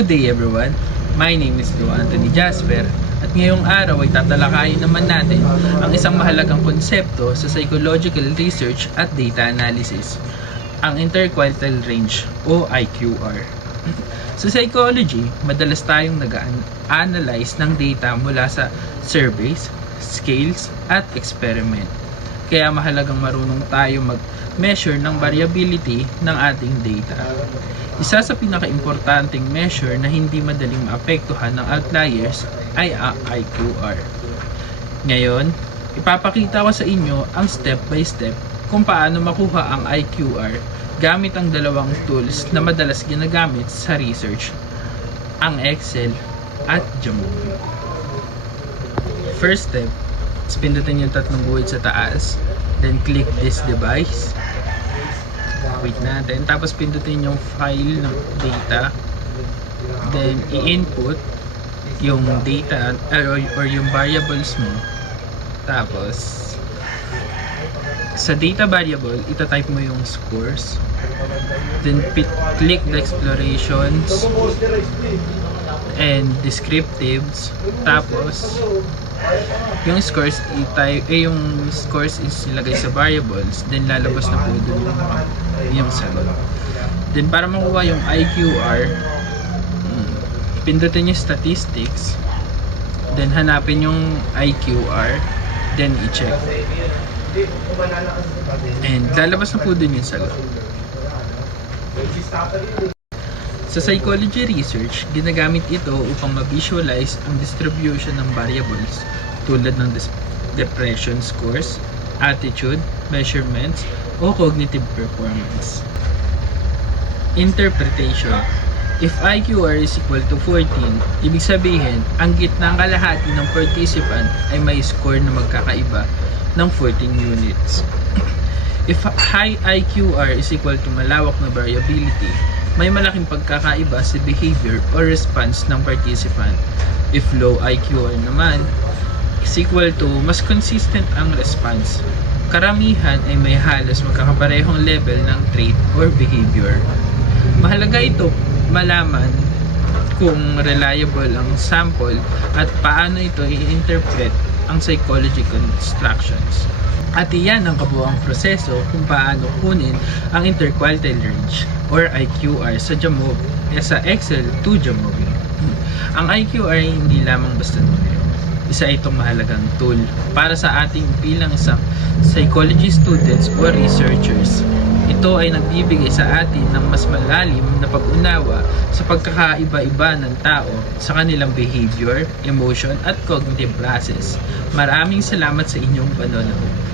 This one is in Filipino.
Good day everyone, my name is Lou Anthony Jasper at ngayong araw ay tatalakayin naman natin ang isang mahalagang konsepto sa psychological research at data analysis, ang interquartile range o IQR. Sa psychology, madalas tayong nag-analyze ng data mula sa surveys, scales at experiment. Kaya mahalagang marunong tayo mag-measure ng variability ng ating data. Isa sa pinaka-importanting measure na hindi madaling maapektuhan ng outliers ay ang IQR. Ngayon, ipapakita ko sa inyo ang step by step kung paano makuha ang IQR gamit ang dalawang tools na madalas ginagamit sa research, ang Excel at Jamovi. First step, pindutin yung tatlong guhit sa taas, then click this device. Wait natin, tapos pindutin yung file ng data, then i-input yung data or yung variables mo. Tapos sa data variable, itatype mo yung scores, then click the explorations and descriptives. Tapos yung scores yung scores is ilagay sa variables, then lalabas na po doon yung sagot. Then para makuha yung IQR, pindutin yung statistics, then hanapin yung IQR, then i-check, and lalabas na po doon yung sagot. Sa psychology research, ginagamit ito upang ma-visualize ang distribution ng variables tulad ng depression scores, attitude, measurements, o cognitive performance. Interpretation. If IQR is equal to 14, ibig sabihin, ang gitnang kalahati ng participant ay may score na magkakaiba ng 14 units. If high IQR is equal to malawak na variability, may malaking pagkakaiba sa behavior or response ng participant. If low IQR naman is equal to mas consistent ang response. Karamihan ay may halos magkakaparehong level ng trait or behavior. Mahalaga ito malaman kung reliable ang sample at paano ito i-interpret ang psychology constructions. At iyan ang kabuuang proseso kung paano kunin ang interquartile range or IQR sa Excel to Jamovi. Ang IQR ay hindi lamang basta numero. Isa itong mahalagang tool para sa ating bilang isang psychology students o researchers. Ito ay nagbibigay sa atin ng mas malalim na pag-unawa sa pagkakaiba-iba ng tao sa kanilang behavior, emotion at cognitive process. Maraming salamat sa inyong panonood.